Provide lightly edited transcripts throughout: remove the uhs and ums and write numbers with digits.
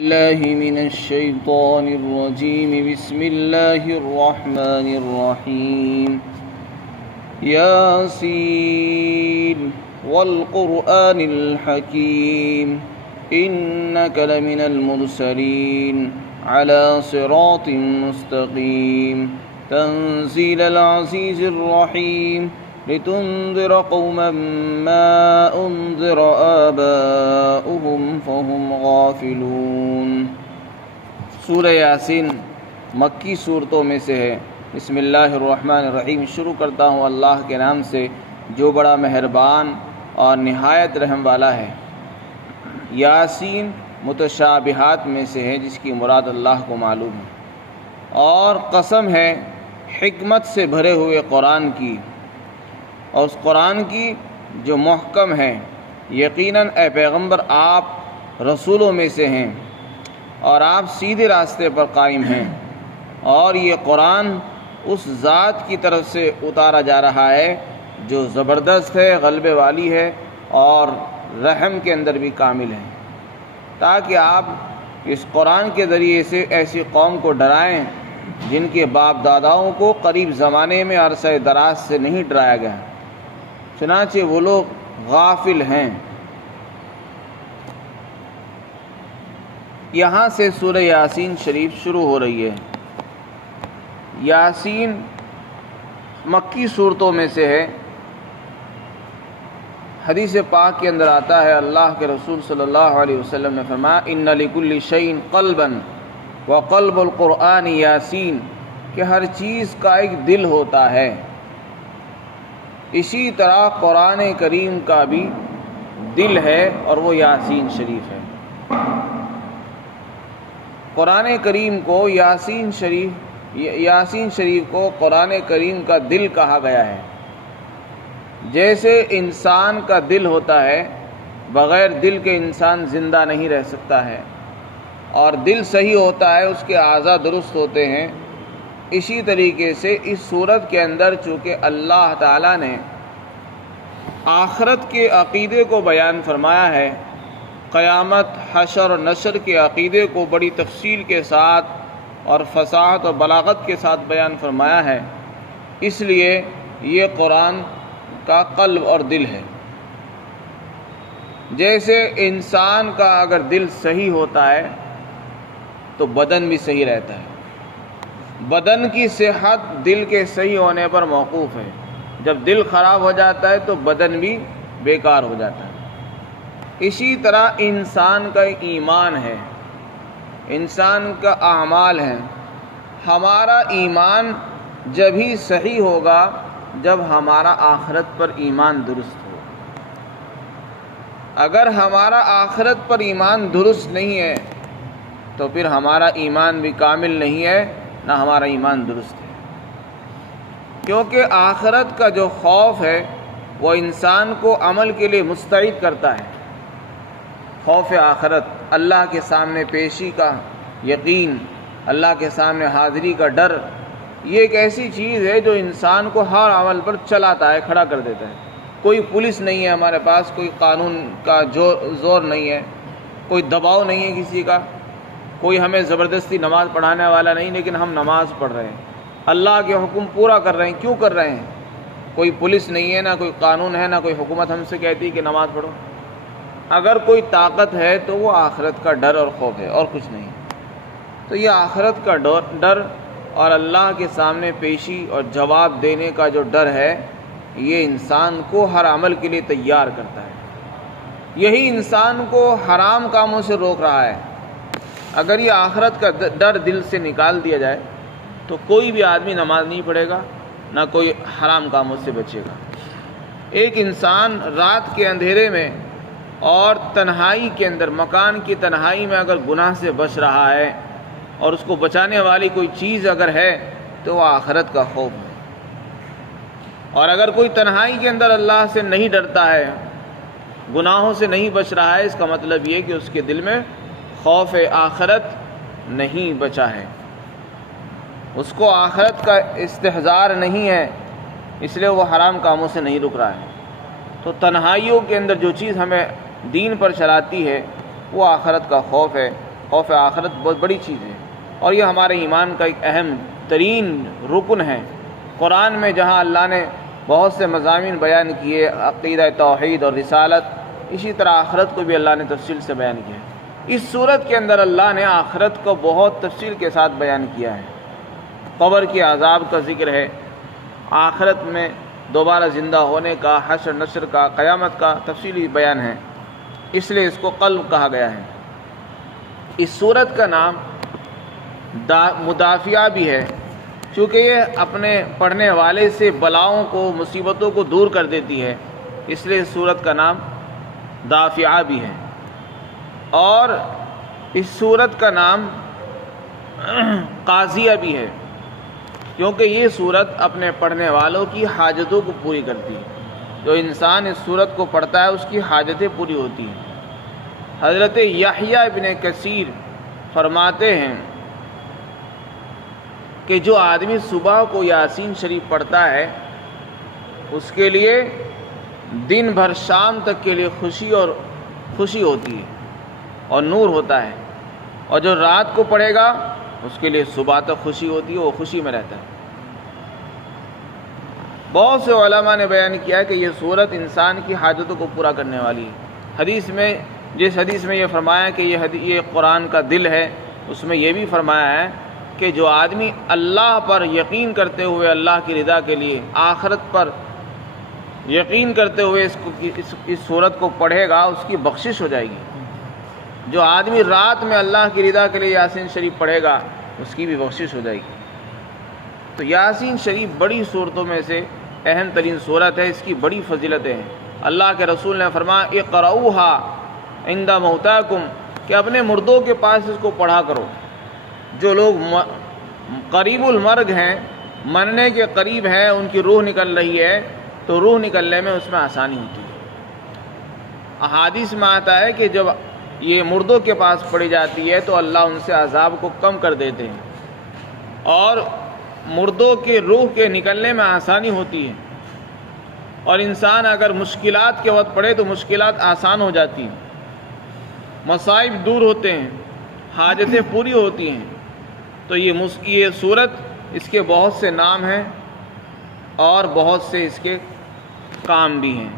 الله من الشيطان الرجيم. بسم الله الرحمن الرحيم. ياسين والقرآن الحكيم إنك لمن المرسلين على صراط مستقيم تنزيل العزيز الرحيم لتنذر قوما ما انذر آباؤهم فهم غافلون. سورہ یاسین مکی صورتوں میں سے ہے. بسم اللہ الرحمن الرحیم. شروع کرتا ہوں اللہ کے نام سے جو بڑا مہربان اور نہایت رحم والا ہے. یاسین متشابہات میں سے ہے جس کی مراد اللہ کو معلوم ہے. اور قسم ہے حکمت سے بھرے ہوئے قرآن کی، اور اس قرآن کی جو محکم ہے. یقیناً اے پیغمبر آپ رسولوں میں سے ہیں اور آپ سیدھے راستے پر قائم ہیں، اور یہ قرآن اس ذات کی طرف سے اتارا جا رہا ہے جو زبردست ہے، غلبے والی ہے اور رحم کے اندر بھی کامل ہے، تاکہ آپ اس قرآن کے ذریعے سے ایسی قوم کو ڈرائیں جن کے باپ داداؤں کو قریب زمانے میں عرصہ دراز سے نہیں ڈرایا گیا، چنانچہ وہ لوگ غافل ہیں. یہاں سے سورہ یاسین شریف شروع ہو رہی ہے. یاسین مکی صورتوں میں سے ہے. حدیث پاک کے اندر آتا ہے، اللہ کے رسول صلی اللہ علیہ وسلم نے فرمایا ان لکل شیء قلبا وقلب القرآن یاسین، کہ ہر چیز کا ایک دل ہوتا ہے، اسی طرح قرآن کریم کا بھی دل ہے اور وہ یاسین شریف ہے. قرآن کریم کو یاسین شریف کو قرآن کریم کا دل کہا گیا ہے. جیسے انسان کا دل ہوتا ہے، بغیر دل کے انسان زندہ نہیں رہ سکتا ہے، اور دل صحیح ہوتا ہے اس کے اعضاء درست ہوتے ہیں. اسی طریقے سے اس صورت کے اندر چونکہ اللہ تعالیٰ نے آخرت کے عقیدے کو بیان فرمایا ہے، قیامت، حشر اور نشر کے عقیدے کو بڑی تفصیل کے ساتھ اور فصاحت اور بلاغت کے ساتھ بیان فرمایا ہے، اس لیے یہ قرآن کا قلب اور دل ہے. جیسے انسان کا اگر دل صحیح ہوتا ہے تو بدن بھی صحیح رہتا ہے. بدن کی صحت دل کے صحیح ہونے پر موقوف ہے. جب دل خراب ہو جاتا ہے تو بدن بھی بیکار ہو جاتا ہے. اسی طرح انسان کا ایمان ہے، انسان کا اعمال ہے. ہمارا ایمان جب ہی صحیح ہوگا جب ہمارا آخرت پر ایمان درست ہو. اگر ہمارا آخرت پر ایمان درست نہیں ہے تو پھر ہمارا ایمان بھی کامل نہیں ہے، نہ ہمارا ایمان درست ہے. کیونکہ آخرت کا جو خوف ہے وہ انسان کو عمل کے لیے مستعد کرتا ہے. خوف آخرت، اللہ کے سامنے پیشی کا یقین، اللہ کے سامنے حاضری کا ڈر، یہ ایک ایسی چیز ہے جو انسان کو ہر عمل پر چلاتا ہے، کھڑا کر دیتا ہے. کوئی پولیس نہیں ہے ہمارے پاس، کوئی قانون کا زور نہیں ہے، کوئی دباؤ نہیں ہے کسی کا، کوئی ہمیں زبردستی نماز پڑھانے والا نہیں، لیکن ہم نماز پڑھ رہے ہیں، اللہ کے حکم پورا کر رہے ہیں. کیوں کر رہے ہیں؟ کوئی پولیس نہیں ہے، نہ کوئی قانون ہے، نہ کوئی حکومت ہم سے کہتی کہ نماز پڑھو. اگر کوئی طاقت ہے تو وہ آخرت کا ڈر اور خوف ہے، اور کچھ نہیں. تو یہ آخرت کا ڈر اور اللہ کے سامنے پیشی اور جواب دینے کا جو ڈر ہے، یہ انسان کو ہر عمل کے لیے تیار کرتا ہے. یہی انسان کو حرام کاموں سے روک رہا ہے. اگر یہ آخرت کا ڈر دل سے نکال دیا جائے تو کوئی بھی آدمی نماز نہیں پڑھے گا، نہ کوئی حرام کاموں سے بچے گا. ایک انسان رات کے اندھیرے میں اور تنہائی کے اندر، مکان کی تنہائی میں اگر گناہ سے بچ رہا ہے اور اس کو بچانے والی کوئی چیز اگر ہے تو وہ آخرت کا خوف ہے. اور اگر کوئی تنہائی کے اندر اللہ سے نہیں ڈرتا ہے، گناہوں سے نہیں بچ رہا ہے، اس کا مطلب یہ کہ اس کے دل میں خوف آخرت نہیں بچا ہے، اس کو آخرت کا استحضار نہیں ہے، اس لیے وہ حرام کاموں سے نہیں رک رہا ہے. تو تنہائیوں کے اندر جو چیز ہمیں دین پر چلاتی ہے وہ آخرت کا خوف ہے، خوف آخرت بہت بڑی چیز ہے، اور یہ ہمارے ایمان کا ایک اہم ترین رکن ہے۔ قرآن میں جہاں اللہ نے بہت سے مضامین بیان کیے، عقیدہ توحید اور رسالت، اسی طرح آخرت کو بھی اللہ نے تفصیل سے بیان کیا ہے۔ اس صورت کے اندر اللہ نے آخرت کو بہت تفصیل کے ساتھ بیان کیا ہے۔ قبر کے عذاب کا ذکر ہے، آخرت میں دوبارہ زندہ ہونے کا، حشر نشر کا، قیامت کا تفصیلی بیان ہے، اس لیے اس کو قلب کہا گیا ہے۔ اس صورت کا نام مدافعہ بھی ہے، چونکہ یہ اپنے پڑھنے والے سے بلاؤں کو، مصیبتوں کو دور کر دیتی ہے، اس لیے اس صورت کا نام دافعہ بھی ہے۔ اور اس صورت کا نام قاضیہ بھی ہے، کیونکہ یہ صورت اپنے پڑھنے والوں کی حاجتوں کو پوری کرتی ہے۔ جو انسان اس صورت کو پڑھتا ہے اس کی حاجتیں پوری ہوتی ہیں۔ حضرت یحییٰ ابن کثیر فرماتے ہیں کہ جو آدمی صبح کو یاسین شریف پڑھتا ہے اس کے لیے دن بھر شام تک کے لیے خوشی ہوتی ہے اور نور ہوتا ہے، اور جو رات کو پڑھے گا اس کے لیے صبح تک خوشی ہوتی ہے، وہ خوشی میں رہتا ہے۔ بہت سے علماء نے بیان کیا ہے کہ یہ صورت انسان کی حاجتوں کو پورا کرنے والی ہے۔ جس حدیث میں یہ فرمایا کہ یہ قرآن کا دل ہے، اس میں یہ بھی فرمایا ہے کہ جو آدمی اللہ پر یقین کرتے ہوئے، اللہ کی رضا کے لیے، آخرت پر یقین کرتے ہوئے اس صورت کو پڑھے گا اس کی بخشش ہو جائے گی۔ جو آدمی رات میں اللہ کی رضا کے لیے یاسین شریف پڑھے گا اس کی بھی بخشش ہو جائے گی۔ تو یاسین شریف بڑی صورتوں میں سے اہم ترین صورت ہے، اس کی بڑی فضیلتیں ہیں۔ اللہ کے رسول نے فرمایا اقرؤھا عند موتاکم، کہ اپنے مردوں کے پاس اس کو پڑھا کرو۔ جو لوگ قریب المرگ ہیں، مرنے کے قریب ہیں، ان کی روح نکل رہی ہے، تو روح نکلنے میں اس میں آسانی ہوتی ہے۔ احادیث میں آتا ہے کہ جب یہ مردوں کے پاس پڑھی جاتی ہے تو اللہ ان سے عذاب کو کم کر دیتے ہیں، اور مردوں کے روح کے نکلنے میں آسانی ہوتی ہے، اور انسان اگر مشکلات کے وقت پڑھے تو مشکلات آسان ہو جاتی ہیں، مصائب دور ہوتے ہیں، حاجتیں پوری ہوتی ہیں۔ تو یہ صورت، اس کے بہت سے نام ہیں اور بہت سے اس کے کام بھی ہیں،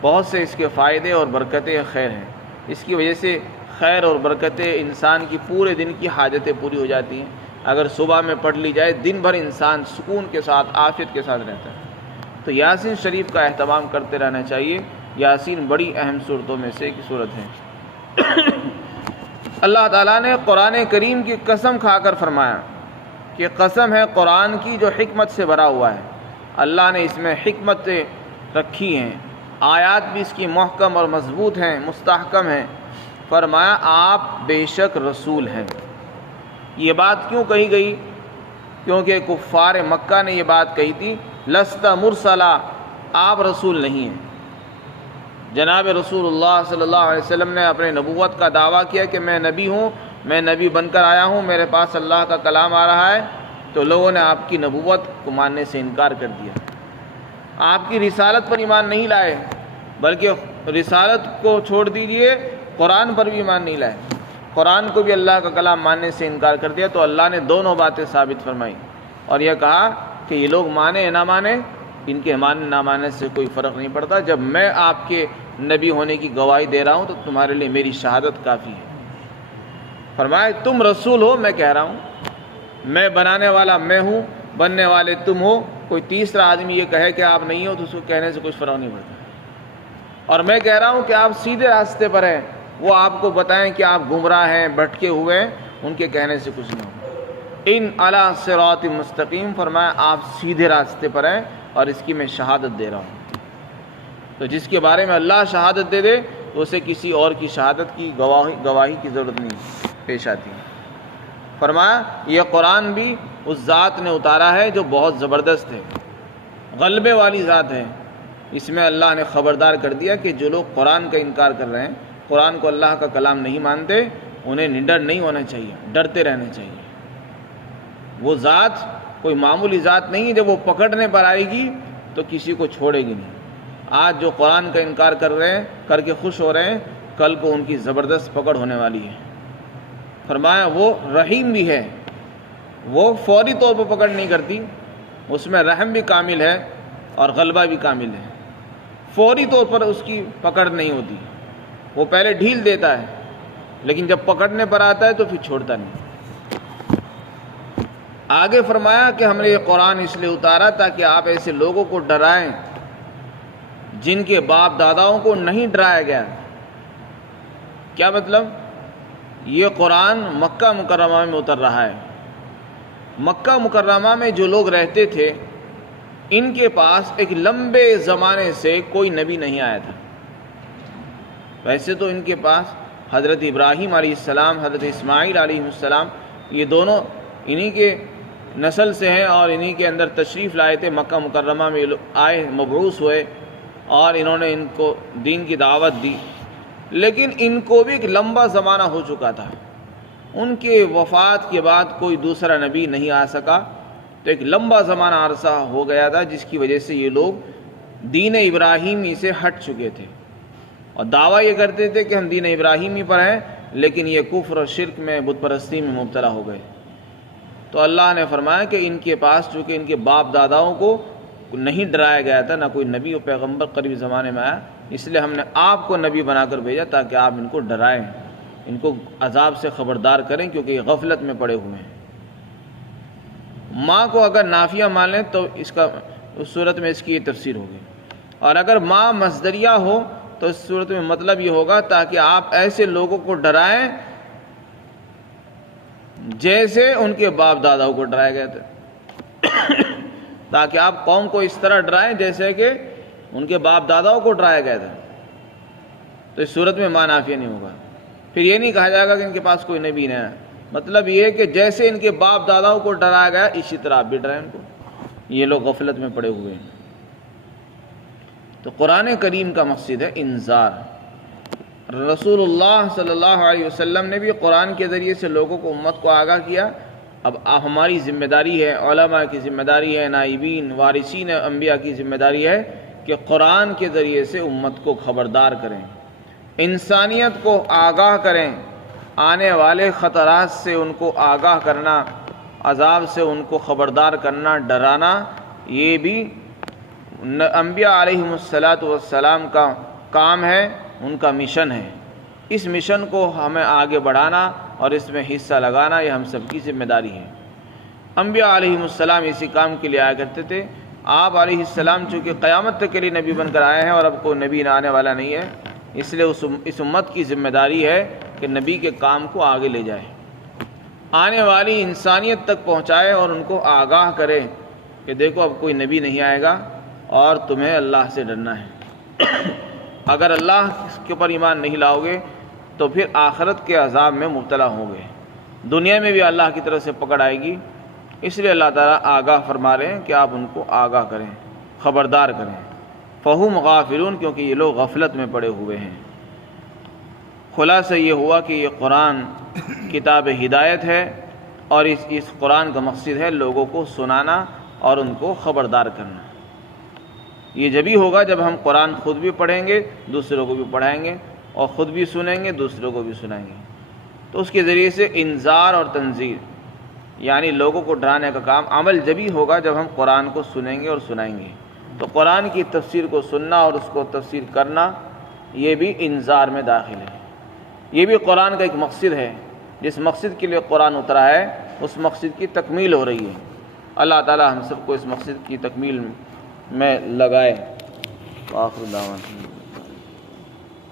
بہت سے اس کے فائدے اور برکتیں خیر ہیں۔ اس کی وجہ سے خیر اور برکتیں انسان کی پورے دن کی حاجتیں پوری ہو جاتی ہیں۔ اگر صبح میں پڑھ لی جائے دن بھر انسان سکون کے ساتھ، عافیت کے ساتھ رہتا ہے۔ تو یاسین شریف کا اہتمام کرتے رہنا چاہیے۔ یاسین بڑی اہم صورتوں میں سے ایک صورت ہے۔ اللہ تعالیٰ نے قرآن کریم کی قسم کھا کر فرمایا کہ قسم ہے قرآن کی جو حکمت سے بھرا ہوا ہے۔ اللہ نے اس میں حکمتیں رکھی ہیں، آیات بھی اس کی محکم اور مضبوط ہیں، مستحکم ہیں۔ فرمایا آپ بے شک رسول ہیں۔ یہ بات کیوں کہی گئی؟ کیونکہ کفار مکہ نے یہ بات کہی تھی، لست مرسلا، آپ رسول نہیں ہیں۔ جناب رسول اللہ صلی اللہ علیہ وسلم نے اپنے نبوت کا دعویٰ کیا کہ میں نبی ہوں، میں نبی بن کر آیا ہوں، میرے پاس اللہ کا کلام آ رہا ہے، تو لوگوں نے آپ کی نبوت کو ماننے سے انکار کر دیا، آپ کی رسالت پر ایمان نہیں لائے، بلکہ رسالت کو چھوڑ دیجئے قرآن پر بھی ایمان نہیں لائے، قرآن کو بھی اللہ کا کلام ماننے سے انکار کر دیا۔ تو اللہ نے دونوں باتیں ثابت فرمائی اور یہ کہا کہ یہ لوگ مانے یا نہ مانے، ان کے ماننے نہ ماننے سے کوئی فرق نہیں پڑتا، جب میں آپ کے نبی ہونے کی گواہی دے رہا ہوں تو تمہارے لیے میری شہادت کافی ہے۔ فرمایا تم رسول ہو، میں کہہ رہا ہوں، میں بنانے والا میں ہوں، بننے والے تم ہو، کوئی تیسرا آدمی یہ کہے کہ آپ نہیں ہو تو اس کو کہنے سے کچھ فرق نہیں پڑتا، اور میں کہہ رہا ہوں کہ آپ سیدھے راستے پر ہیں، وہ آپ کو بتائیں کہ آپ گمراہ ہیں، بھٹکے ہوئے ہیں، ان کے کہنے سے کچھ نہیں ہوگا۔ ان علی صراط مستقیم، فرمایا آپ سیدھے راستے پر ہیں اور اس کی میں شہادت دے رہا ہوں۔ تو جس کے بارے میں اللہ شہادت دے دے تو اسے کسی اور کی شہادت کی گواہی کی ضرورت نہیں پیش آتی۔ فرمایا یہ قرآن بھی اس ذات نے اتارا ہے جو بہت زبردست ہے، غلبے والی ذات ہے۔ اس میں اللہ نے خبردار کر دیا کہ جو لوگ قرآن کا انکار کر رہے ہیں، قرآن کو اللہ کا کلام نہیں مانتے، انہیں نڈر نہیں ہونا چاہیے، ڈرتے رہنا چاہیے۔ وہ ذات کوئی معمولی ذات نہیں ہے، جب وہ پکڑنے پر آئے گی تو کسی کو چھوڑے گی نہیں۔ آج جو قرآن کا انکار کر رہے ہیں، کر کے خوش ہو رہے ہیں، کل کو ان کی زبردست پکڑ ہونے والی ہے۔ فرمایا وہ رحیم بھی ہے، وہ فوری طور پر پکڑ نہیں کرتی، اس میں رحم بھی کامل ہے اور غلبہ بھی کامل ہے، فوری طور پر اس کی پکڑ نہیں ہوتی، وہ پہلے ڈھیل دیتا ہے لیکن جب پکڑنے پر آتا ہے تو پھر چھوڑتا نہیں۔ آگے فرمایا کہ ہم نے یہ قرآن اس لیے اتارا تاکہ آپ ایسے لوگوں کو ڈرائیں جن کے باپ داداؤں کو نہیں ڈرایا گیا۔ کیا مطلب؟ یہ قرآن مکہ مکرمہ میں اتر رہا ہے، مکہ مکرمہ میں جو لوگ رہتے تھے ان کے پاس ایک لمبے زمانے سے کوئی نبی نہیں آیا تھا۔ ویسے تو ان کے پاس حضرت ابراہیم علیہ السلام، حضرت اسماعیل علیہ السلام، یہ دونوں انہی کے نسل سے ہیں اور انہی کے اندر تشریف لائے تھے، مکہ مکرمہ میں آئے، مبعوث ہوئے اور انہوں نے ان کو دین کی دعوت دی، لیکن ان کو بھی ایک لمبا زمانہ ہو چکا تھا، ان کے وفات کے بعد کوئی دوسرا نبی نہیں آ سکا، تو ایک لمبا زمانہ عرصہ ہو گیا تھا جس کی وجہ سے یہ لوگ دین ابراہیمی سے ہٹ چکے تھے اور دعویٰ یہ کرتے تھے کہ ہم دین ابراہیمی پر ہیں، لیکن یہ کفر اور شرک میں، بت پرستی میں مبتلا ہو گئے۔ تو اللہ نے فرمایا کہ ان کے پاس چونکہ ان کے باپ داداؤں کو نہیں ڈرایا گیا تھا، نہ کوئی نبی و پیغمبر قریب زمانے میں آیا، اس لیے ہم نے آپ کو نبی بنا کر بھیجا تاکہ آپ ان کو ڈرائیں، ان کو عذاب سے خبردار کریں، کیونکہ یہ غفلت میں پڑے ہوئے ہیں۔ ماں کو اگر نافیہ مان لیں تو اس صورت میں اس کی یہ تفسیر ہوگی، اور اگر ماں مصدریہ ہو تو اس صورت میں مطلب یہ ہوگا تاکہ آپ ایسے لوگوں کو ڈرائیں جیسے ان کے باپ داداؤں کو ڈرایا گیا تھا، تاکہ آپ قوم کو اس طرح ڈرائیں جیسے کہ ان کے باپ داداؤں کو ڈرایا گیا تھا، تو اس صورت میں ماں نافیہ نہیں ہوگا۔ پھر یہ نہیں کہا جائے گا کہ ان کے پاس کوئی نبی نہیں ہے، مطلب یہ ہے کہ جیسے ان کے باپ داداؤں کو ڈرایا گیا اسی طرح آپ بھی ڈرائیں ان کو، یہ لوگ غفلت میں پڑے ہوئے ہیں۔ تو قرآن کریم کا مقصد ہے انذار۔ رسول اللہ صلی اللہ علیہ وسلم نے بھی قرآن کے ذریعے سے لوگوں کو، امت کو آگاہ کیا۔ اب ہماری ذمہ داری ہے، علماء کی ذمہ داری ہے، نائبین، وارثین انبیاء کی ذمہ داری ہے کہ قرآن کے ذریعے سے امت کو خبردار کریں، انسانیت کو آگاہ کریں، آنے والے خطرات سے ان کو آگاہ کرنا، عذاب سے ان کو خبردار کرنا، ڈرانا، یہ بھی انبیاء علیہم السلام کا کام ہے، ان کا مشن ہے۔ اس مشن کو ہمیں آگے بڑھانا اور اس میں حصہ لگانا یہ ہم سب کی ذمہ داری ہے۔ انبیاء علیہم السلام اسی کام کے لیے آیا کرتے تھے۔ آپ علیہ السلام چونکہ قیامت تک کے لیے نبی بن کر آئے ہیں اور اب کوئی نبی آنے والا نہیں ہے، اس لیے اس امت کی ذمہ داری ہے کہ نبی کے کام کو آگے لے جائے، آنے والی انسانیت تک پہنچائے اور ان کو آگاہ کرے کہ دیکھو اب کوئی نبی نہیں آئے گا اور تمہیں اللہ سے ڈرنا ہے۔ اگر اللہ کے اوپر ایمان نہیں لاؤ گے تو پھر آخرت کے عذاب میں مبتلا ہوں گے، دنیا میں بھی اللہ کی طرف سے پکڑ آئے گی۔ اس لیے اللہ تعالیٰ آگاہ فرما رہے ہیں کہ آپ ان کو آگاہ کریں، خبردار کریں۔ فہم غافلون، کیونکہ یہ لوگ غفلت میں پڑے ہوئے ہیں۔ خلاصہ یہ ہوا کہ یہ قرآن کتاب ہدایت ہے اور اس قرآن کا مقصد ہے لوگوں کو سنانا اور ان کو خبردار کرنا۔ یہ جبھی ہوگا جب ہم قرآن خود بھی پڑھیں گے، دوسروں کو بھی پڑھائیں گے، اور خود بھی سنیں گے، دوسروں کو بھی سنائیں گے۔ تو اس کے ذریعے سے انذار اور تنذیر، یعنی لوگوں کو ڈرانے کا کام، عمل جبھی ہوگا جب ہم قرآن کو سنیں گے اور سنائیں گے۔ تو قرآن کی تفسیر کو سننا اور اس کو تفسیر کرنا یہ بھی انذار میں داخل ہے۔ یہ بھی قرآن کا ایک مقصد ہے، جس مقصد کے لیے قرآن اترا ہے اس مقصد کی تکمیل ہو رہی ہے۔ اللہ تعالی ہم سب کو اس مقصد کی تکمیل میں لگائے۔ آخر دعوانا